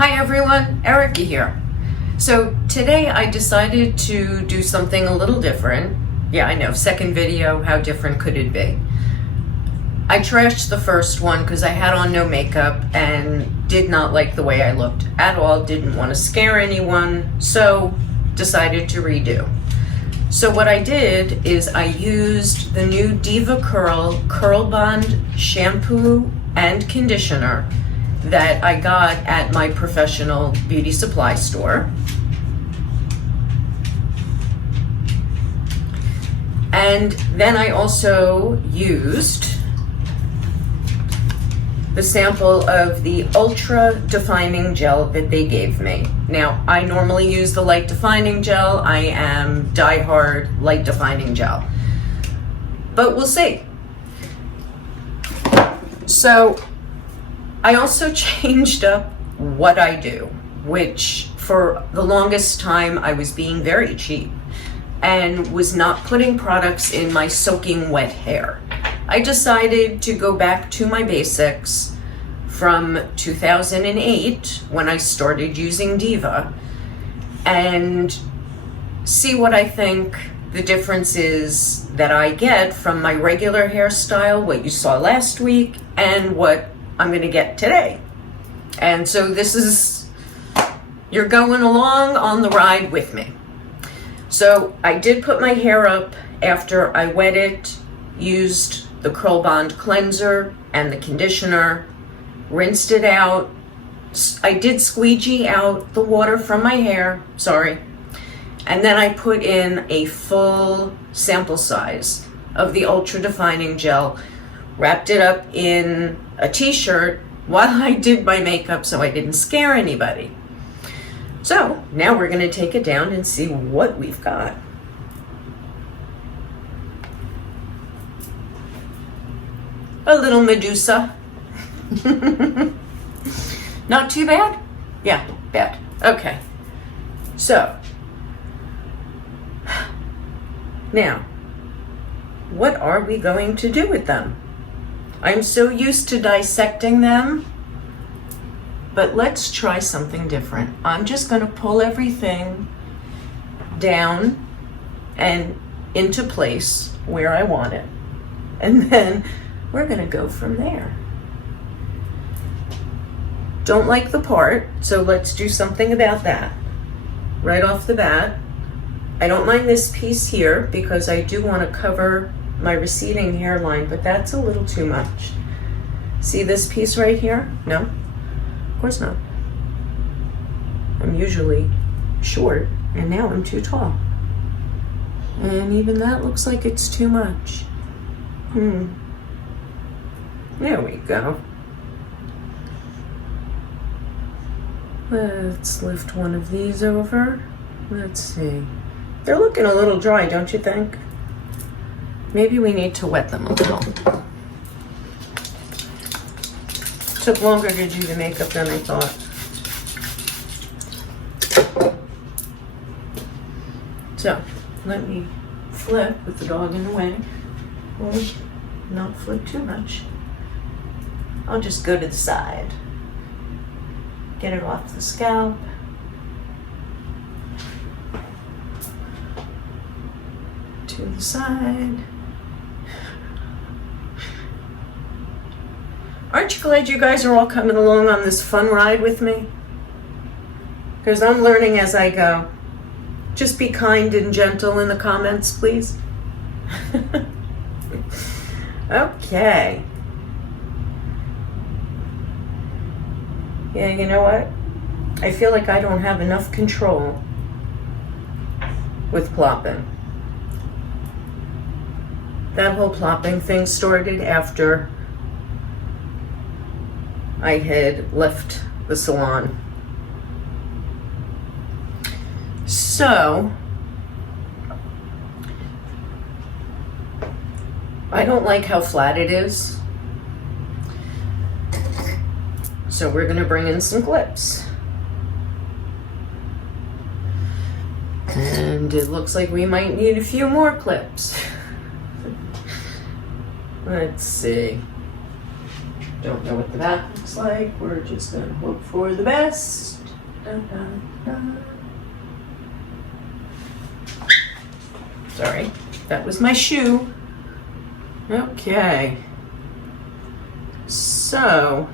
Hi everyone, Erica here. So today I decided to do something a little different. Yeah, I know, second video, how different could it be? I trashed the first one because I had on no makeup and did not like the way I looked at all, didn't want to scare anyone, so decided to redo. So what I did is I used the new Deva CurlBond shampoo and conditioner that I got at my professional beauty supply store. And then I also used the sample of the Ultra Defining Gel that they gave me. Now, I normally use the Light Defining Gel. I am diehard Light Defining Gel. But we'll see. So, I also changed up what I do, which for the longest time I was being very cheap and was not putting products in my soaking wet hair. I decided to go back to my basics from 2008 when I started using Deva and see what I think the difference is that I get from my regular hairstyle, what you saw last week, and what I'm going to get today. And so this is, you're going along on the ride with me. So I did put my hair up after I wet it, used the CurlBond cleanser and the conditioner, rinsed it out. I did squeegee out the water from my hair, sorry. And then I put in a full sample size of the Ultra Defining Gel, wrapped it up in a t-shirt while I did my makeup so I didn't scare anybody. So now we're going to take it down and see what we've got. A little Medusa. Not too bad? Yeah, bad. Okay. So, now, what are we going to do with them? I'm so used to dissecting them, but let's try something different. I'm just going to pull everything down and into place where I want it. And then we're going to go from there. Don't like the part, so let's do something about that. Right off the bat, I don't mind this piece here because I do want to cover my receding hairline, but that's a little too much. See this piece right here? No? Of course not. I'm usually short, and now I'm too tall. And even that looks like it's too much. There we go. Let's lift one of these over. Let's see. They're looking a little dry, don't you think? Maybe we need to wet them a little. Took longer to do the makeup than I thought. So, let me flip with the dog in the way. Or not flip too much. I'll just go to the side. Get it off the scalp. To the side. Aren't you glad you guys are all coming along on this fun ride with me? Because I'm learning as I go. Just be kind and gentle in the comments, please. Okay. Yeah, you know what? I feel like I don't have enough control with plopping. That whole plopping thing started after I had left the salon. So, I don't like how flat it is. So we're going to bring in some clips. And it looks like we might need a few more clips. Let's see. Don't know what the back looks like. We're just going to hope for the best. Dun, dun, dun. Sorry, that was my shoe. Okay. So,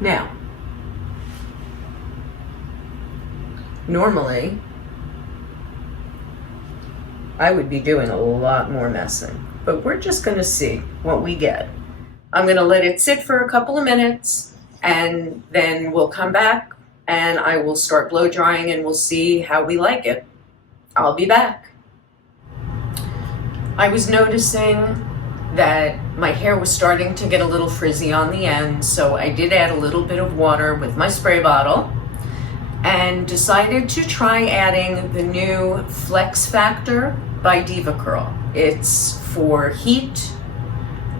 now, normally, I would be doing a lot more messing, but we're just gonna see what we get. I'm gonna let it sit for a couple of minutes, and then we'll come back and I will start blow drying and we'll see how we like it. I'll be back. I was noticing that my hair was starting to get a little frizzy on the end, so I did add a little bit of water with my spray bottle and decided to try adding the new Flex Factor by Deva Curl. It's for heat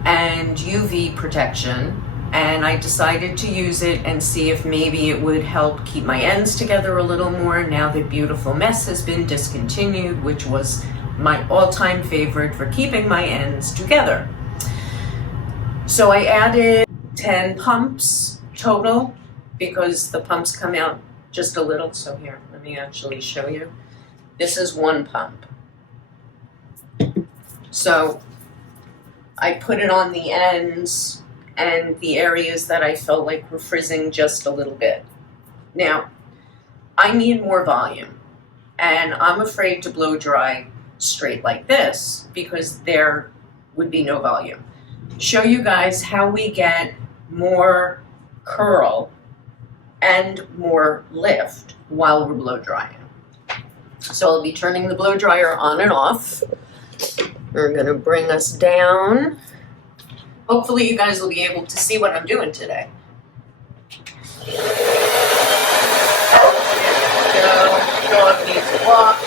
and UV protection, and I decided to use it and see if maybe it would help keep my ends together a little more now that Beautiful Mess has been discontinued, which was my all-time favorite for keeping my ends together. So I added 10 pumps total because the pumps come out just a little. So here, let me actually show you. This is one pump. So I put it on the ends and the areas that I felt like were frizzing just a little bit. Now, I need more volume, and I'm afraid to blow dry straight like this because there would be no volume. Show you guys how we get more curl and more lift while we're blow drying. So I'll be turning the blow dryer on and off. We're gonna bring us down. Hopefully you guys will be able to see what I'm doing today. Dog needs a walk.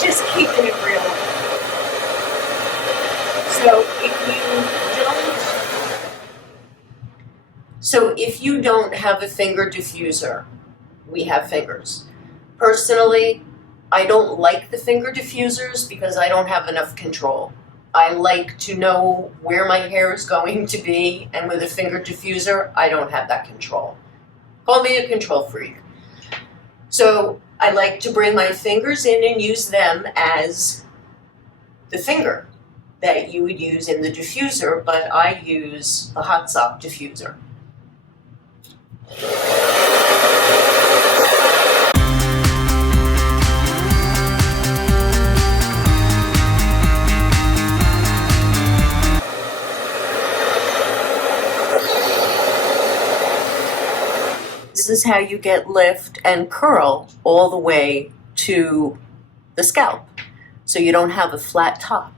Just keeping it real. So if you don't have a finger diffuser, we have fingers. Personally, I don't like the finger diffusers because I don't have enough control. I like to know where my hair is going to be, and with a finger diffuser, I don't have that control. Call me a control freak. So I like to bring my fingers in and use them as the finger that you would use in the diffuser, but I use a hot sock diffuser. This is how you get lift and curl all the way to the scalp, so you don't have a flat top.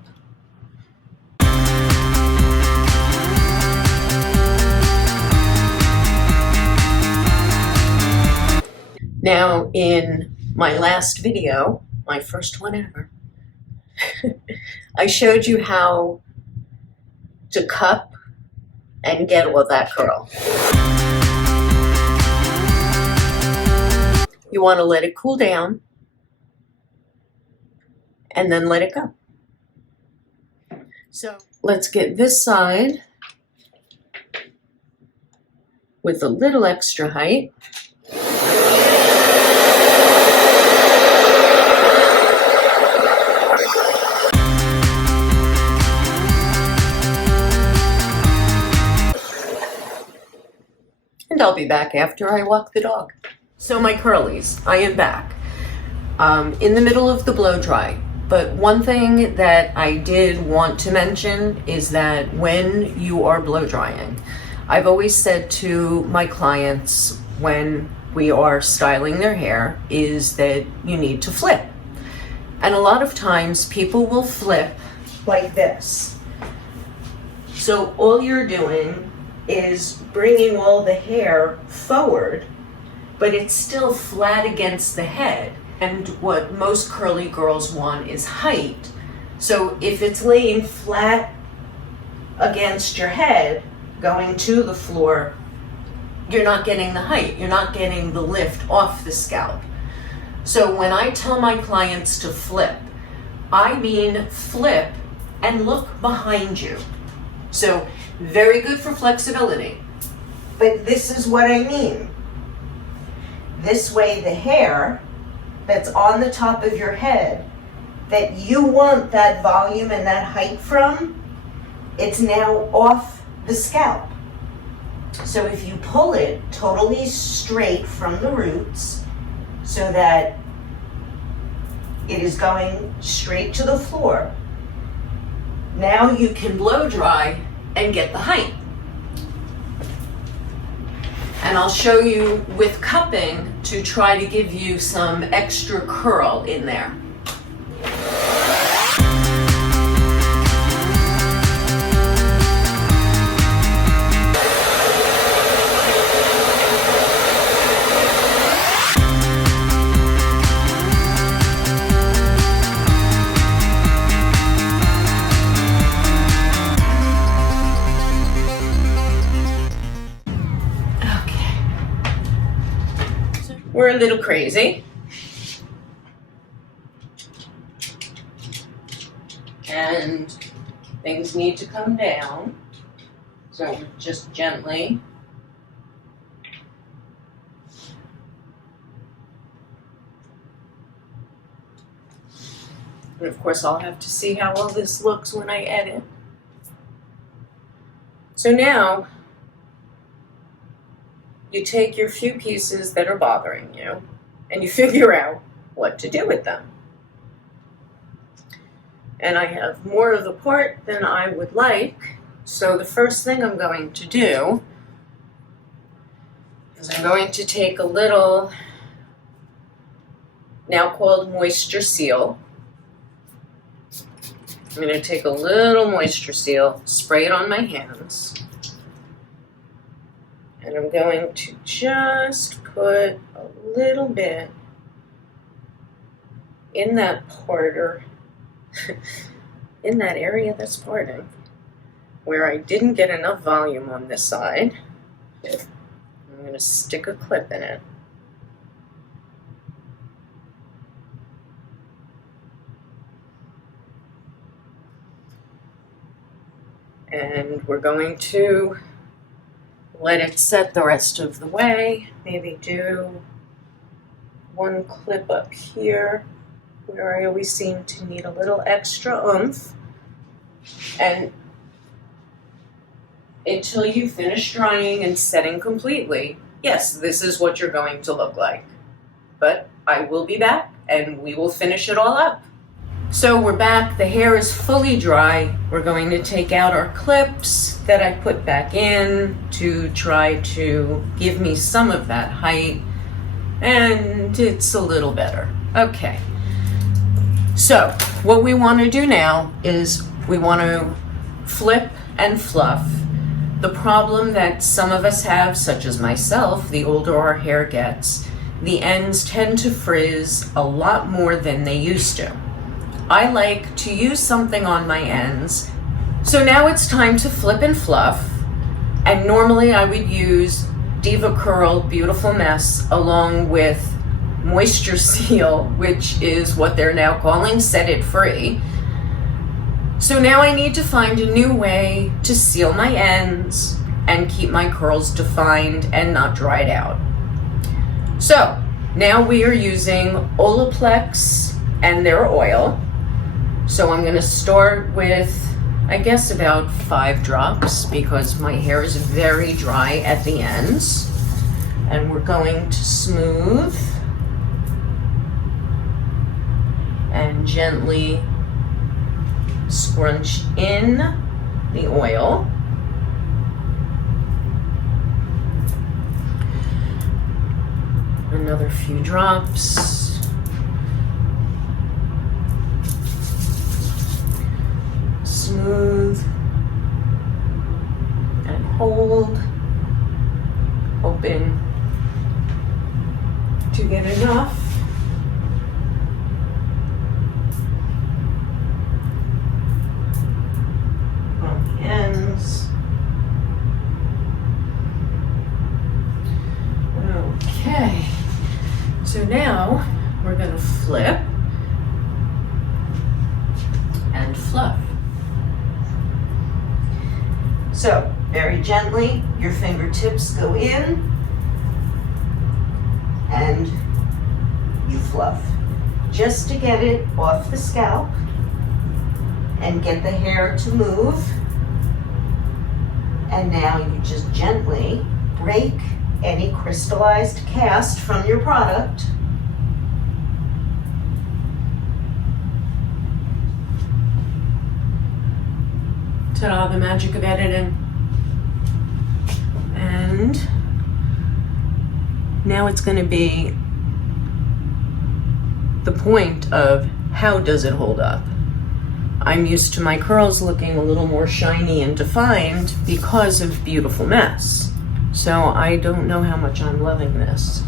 Now, in my last video, my first one ever, I showed you how to cup and get all that curl. You want to let it cool down and then let it go. So let's get this side with a little extra height. And I'll be back after I walk the dog. So my curlies, I am back in the middle of the blow dry. But one thing that I did want to mention is that when you are blow drying, I've always said to my clients when we are styling their hair is that you need to flip. And a lot of times people will flip like this. So all you're doing is bringing all the hair forward, but it's still flat against the head. And what most curly girls want is height. So if it's laying flat against your head, going to the floor, you're not getting the height. You're not getting the lift off the scalp. So when I tell my clients to flip, I mean flip and look behind you. So very good for flexibility. But this is what I mean. This way the hair that's on the top of your head that you want that volume and that height from, it's now off the scalp. So if you pull it totally straight from the roots so that it is going straight to the floor, now you can blow dry and get the height. And I'll show you with cupping to try to give you some extra curl in there. We're a little crazy. And things need to come down. So just gently. And of course I'll have to see how all this looks when I edit. So now, you take your few pieces that are bothering you and you figure out what to do with them. And I have more of the part than I would like, so the first thing I'm going to do is I'm going to take a little, now called Moisture Seal. I'm going to take a little Moisture Seal, spray it on my hands. And I'm going to just put a little bit in that part, or in that area that's parting, where I didn't get enough volume on this side. I'm going to stick a clip in it. And we're going to let it set the rest of the way. Maybe do one clip up here where I always seem to need a little extra oomph. And until you finish drying and setting completely, yes, this is what you're going to look like. But I will be back and we will finish it all up. So we're back, the hair is fully dry. We're going to take out our clips that I put back in to try to give me some of that height, and it's a little better. Okay, so what we want to do now is we want to flip and fluff. The problem that some of us have, such as myself, the older our hair gets, the ends tend to frizz a lot more than they used to. I like to use something on my ends. So now it's time to flip and fluff. And normally I would use Deva Curl Beautiful Mess along with Moisture Seal, which is what they're now calling Set It Free. So now I need to find a new way to seal my ends and keep my curls defined and not dried out. So now we are using Olaplex and their oil. So I'm going to start with, I guess, about 5 drops because my hair is very dry at the ends. And we're going to smooth and gently scrunch in the oil. Another few drops. Smooth and hold, hoping to get enough. On the ends. Okay, so now we're going to flip and fluff. So Very gently, your fingertips go in and you fluff. Just to get it off the scalp and get the hair to move. And now you just gently break any crystallized cast from your product. Ta-da, the magic of editing. And now it's going to be the point of how does it hold up? I'm used to my curls looking a little more shiny and defined because of Beautiful Mess. So I don't know how much I'm loving this.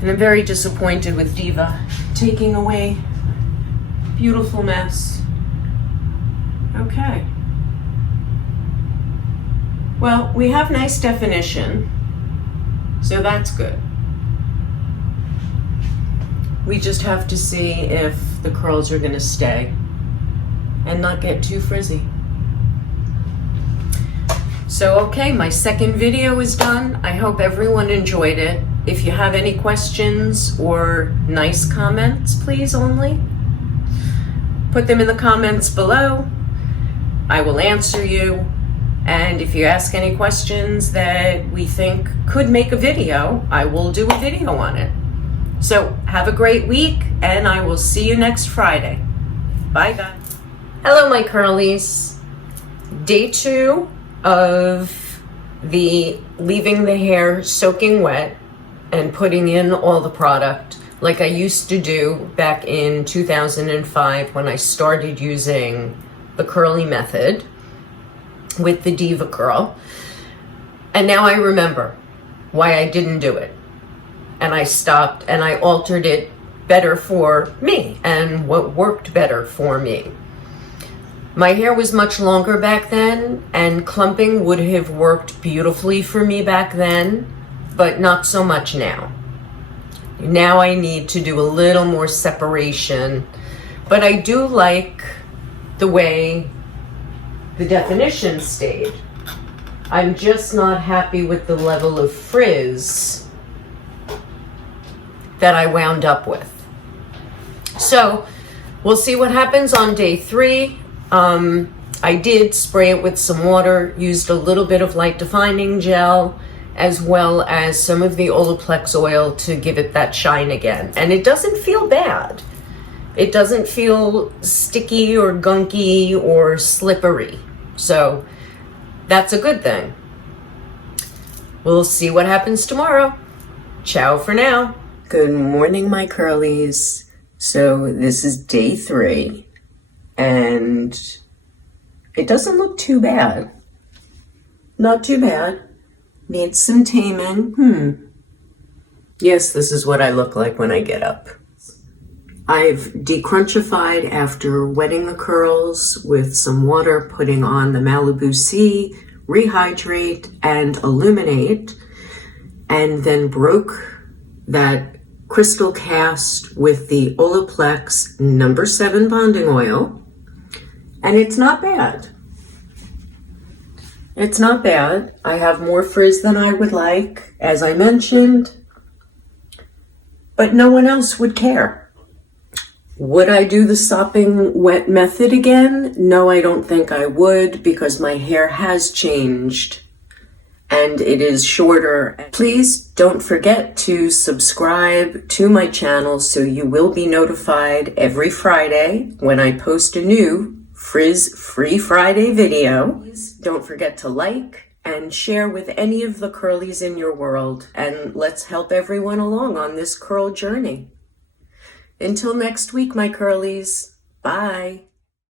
And I'm very disappointed with Deva taking away Beautiful Mess. Okay. Well, we have nice definition, so that's good. We just have to see if the curls are going to stay and not get too frizzy. So, okay, my second video is done. I hope everyone enjoyed it. If you have any questions or nice comments, please only put them in the comments below. I will answer you. And if you ask any questions that we think could make a video, I will do a video on it. So have a great week, and I will see you next Friday. Bye, guys. Hello, my curlies. Day 2 of the leaving the hair soaking wet and putting in all the product like I used to do back in 2005 when I started using the curly method with the Deva curl. And now I remember why I didn't do it. And I stopped and I altered it better for me and what worked better for me. My hair was much longer back then, and clumping would have worked beautifully for me back then, but not so much now. Now I need to do a little more separation, but I do like the way the definition stayed. I'm just not happy with the level of frizz that I wound up with. So we'll see what happens on day 3. I did spray it with some water, used a little bit of light defining gel, as well as some of the Olaplex oil to give it that shine again. And it doesn't feel bad. It doesn't feel sticky or gunky or slippery. So that's a good thing. We'll see what happens tomorrow. Ciao for now. Good morning, my curlies. So this is day 3, and it doesn't look too bad. Not too bad. Needs some taming. Yes, this is what I look like when I get up. I've decrunchified after wetting the curls with some water, putting on the Malibu Sea, rehydrate and illuminate, and then broke that crystal cast with the Olaplex No. 7 bonding oil, and it's not bad. It's not bad. I have more frizz than I would like, as I mentioned, but no one else would care. Would I do the sopping wet method again? No, I don't think I would, because my hair has changed and it is shorter. Please don't forget to subscribe to my channel so you will be notified every Friday when I post a new Frizz-Free Friday video. Please don't forget to like and share with any of the curlies in your world, and let's help everyone along on this curl journey. Until next week, my curlies. Bye.